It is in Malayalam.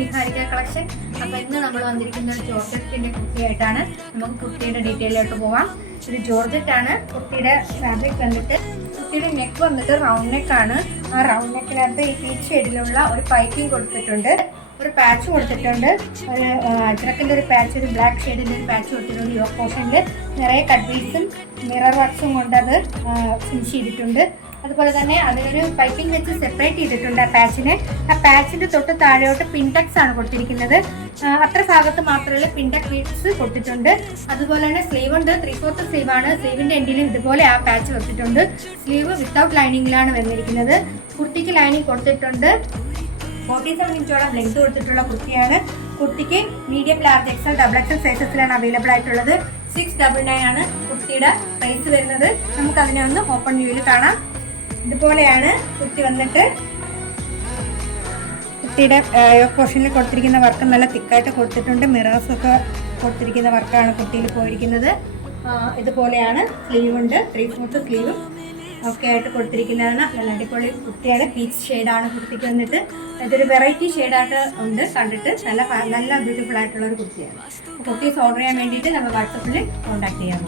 നിഹാരിക കളക്ഷൻ. അപ്പോൾ ഇന്ന് നമ്മൾ വന്നിരിക്കുന്നത് ജോർജറ്റിന്റെ കുർത്തിയായിട്ടാണ്. നമുക്ക് കുർത്തിയുടെ ഡീറ്റെയിലോട്ട് പോവാം. ഇത് ജോർജറ്റ് ആണ്. കുർത്തിയുടെ ഫാബ്രിക് വന്നിട്ട് കുർത്തിയുടെ നെക്ക് വന്നിട്ട് റൗണ്ട് നെക്ക് ആണ്. ആ റൗണ്ട് നെക്കിനകത്ത് ഈ പീച്ച് ഷെയ്ഡിലുള്ള ഒരു പൈപ്പിംഗ് കൊടുത്തിട്ടുണ്ട്, ഒരു പാച്ച് കൊടുത്തിട്ടുണ്ട്, ഒരു അജ്രക്കിൻ്റെ ഒരു പാച്ച്, ഒരു ബ്ലാക്ക് ഷെയ്ഡിൻ്റെ ഒരു പാച്ച് കൊടുത്തിട്ടുണ്ട്. യോക്ക് പോർഷനിൽ നിറയെ കട്ട് ബീഡ്സും മിറർ വർക്ക്സും കൊണ്ട് അത് ഫിനിഷ് ചെയ്തിട്ടുണ്ട്. അതുപോലെ തന്നെ അതിനൊരു പൈപ്പിംഗ് വെച്ച് സെപ്പറേറ്റ് ചെയ്തിട്ടുണ്ട് ആ പാച്ചിനെ. ആ പാച്ചിന്റെ തൊട്ട് താഴെയോട്ട് പിൻടെക്സ് ആണ് കൊടുത്തിരിക്കുന്നത്. അത്ര ഭാഗത്ത് മാത്രമല്ല പിൻടെക് ബീഡ്സ് കൊടുത്തിട്ടുണ്ട്. അതുപോലെ തന്നെ സ്ലീവ് ഉണ്ട്, 3/4 സ്ലീവ് ആണ്. സ്ലീവിന്റെ എൻഡിലും ഇതുപോലെ ആ പാച്ച് കൊടുത്തിട്ടുണ്ട്. സ്ലീവ് വിത്തൗട്ട് ലൈനിങ്ങിലാണ് വന്നിരിക്കുന്നത്. കുർത്തിക്ക് ലൈനിങ് കൊടുത്തിട്ടുണ്ട്. 47 ഇഞ്ചോളം ലെങ്ത് കൊടുത്തിട്ടുള്ള കുർത്തിയാണ്. കുർത്തിക്ക് medium, large, XL, double XL സൈസസിലാണ് അവൈലബിൾ ആയിട്ടുള്ളത്. 699 ആണ് കുർത്തിയുടെ പ്രൈസ് വരുന്നത്. നമുക്ക് അതിനെ ഒന്ന് ഓപ്പൺ വ്യൂവിൽ കാണാം. ഇതുപോലെയാണ് കുർത്തി വന്നിട്ട്. കുർത്തിയുടെ പോർഷനിൽ കൊടുത്തിരിക്കുന്ന വർക്ക് നല്ല തിക്കായിട്ട് കൊടുത്തിട്ടുണ്ട്. മിറേഴ്സ് ഒക്കെ കൊടുത്തിരിക്കുന്ന വർക്കാണ് കുർത്തിയിൽ പോയിരിക്കുന്നത്. ഇതുപോലെയാണ് സ്ലീവ് ഉണ്ട്, 3/4 സ്ലീവും ഒക്കെ ആയിട്ട് കൊടുത്തിരിക്കുന്നതാണ്. നല്ല അടിപൊളി കുർത്തിയാണ്. പീച്ച് ഷെയ്ഡാണ് കുർത്തിക്ക് വന്നിട്ട്. ഇതൊരു വെറൈറ്റി ഷെയ്ഡായിട്ട് ഉണ്ട് കണ്ടിട്ട്. നല്ല ബ്യൂട്ടിഫുൾ ആയിട്ടുള്ള ഒരു കുർത്തിയാണ്. കുർത്തീസ് ഓർഡർ ചെയ്യാൻ വേണ്ടിയിട്ട് നമ്മൾ വാട്സപ്പിൽ കോൺടാക്ട് ചെയ്യാം.